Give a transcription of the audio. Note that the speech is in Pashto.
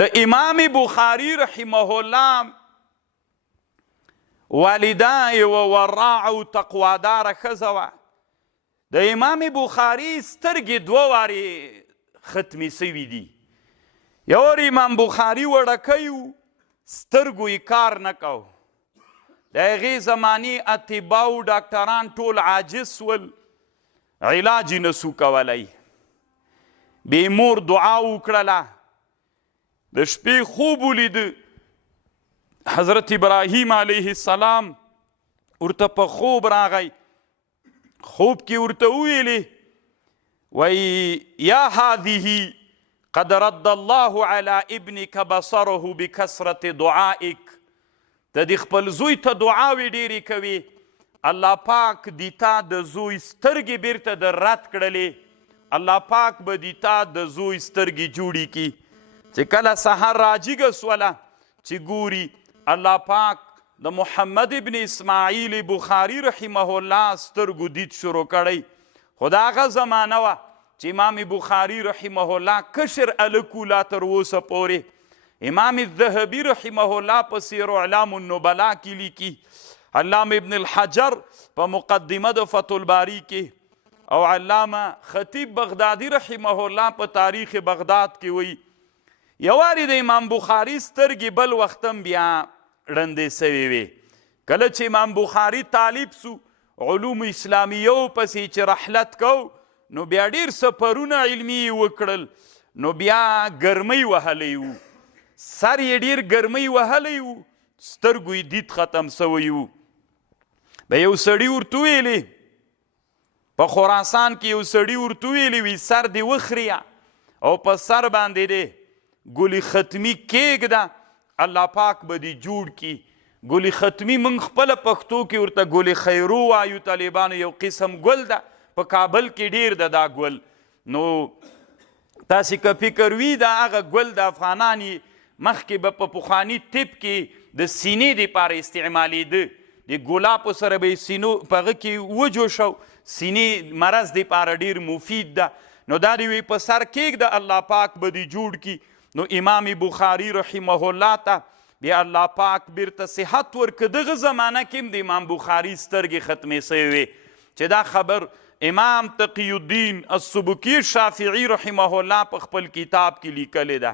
د امام بخاري رحمه الله والده یوه وراع او تقواداره ښځه وه. د امام بخاري سترګې دوه وارې ختمې سوي دي. یو وار امام بخاري وړکی و، سترګو یې کار نه کو. د هغې زمانې اطبا او ډاکټران ټول عاجز سول، علاج یې نسو کولی. بې مور دعا وکړله، د شپې خوب ولیده، حضرت ابراهیم علیه السلام ورته په خوب راغی. خوب کې ورته وویلې وایي یا هذه قد رد الله على ابنك بصره بکثرة دعائک. د دې خپل زوی ته دعاوې ډېرې کوي، الله پاک دی تا د زوی سترګې بیرته در رد کړلې. الله پاک به دی تا د زوی سترګې جوړې کي. چې کله سحر راجیږه سوله چې ګوري الله پاک د محمد ابن اسماعیل بخاري رحمه الله سترګو دید شروع کړی. خو د هغه زمانه وه چې امام بخاري رحمه الله کشر هلک و لا تر اوسه پورې. امام الذهبي رحمه الله په سیر اعلام النبلا کې لیکي، علامه ابن الحجر په مقدمه د فتح الباري کې، او علامه خطیب بغدادي رحمه الله په تاریخ بغداد کې وایي یو وارې د امام بخاري سترګې بل وختم بیا ړندې سوې وې. کله چې امام بخاري طالب سو، علوم اسلامیو پسې چې رحلت کو، نو بیا ډېر سفرونه علمي وکړل، نو بیا ګرمۍ وهلی و، سر یې ډېر ګرمۍ وهلی و، سترګو یې دید ختم سوی و. به یو سړي ورته ویلې، په خراسان کې یو سړي ورته ویلې وي سر دې وخريه او په سر باندې دی ګلي ختمي کېږده، الله پاک به دې جوړ کي. ګلي ختمي موږ خپله پښتو کې ورته ګلي خیرو وایو، طالبانو یو قسم ګل ده، په کابل کې ډېر ده دا ګل. نو تاسې که فکر وي دا هغه ګل د افغانان مخکې به په پخواني طب کې د سینې دپاره استعمالېده، د ګلابو سره به یې سینو په هغه کې وجوشو، سینې مرض دپاره ډېر مفید ده. نو دا دې وی په سر کېږده، الله پاک به دې جوړ کي. نو امام بخاري رحمه الله ته بیا الله پاک بیرته صحت ورکه. دغه زمانه کې هم د امام بخاري سترګې ختمې سوې وې، چې دا خبر امام تقی الدین السبکي شافعي رحمه الله په خپل کتاب کې لیکلې ده.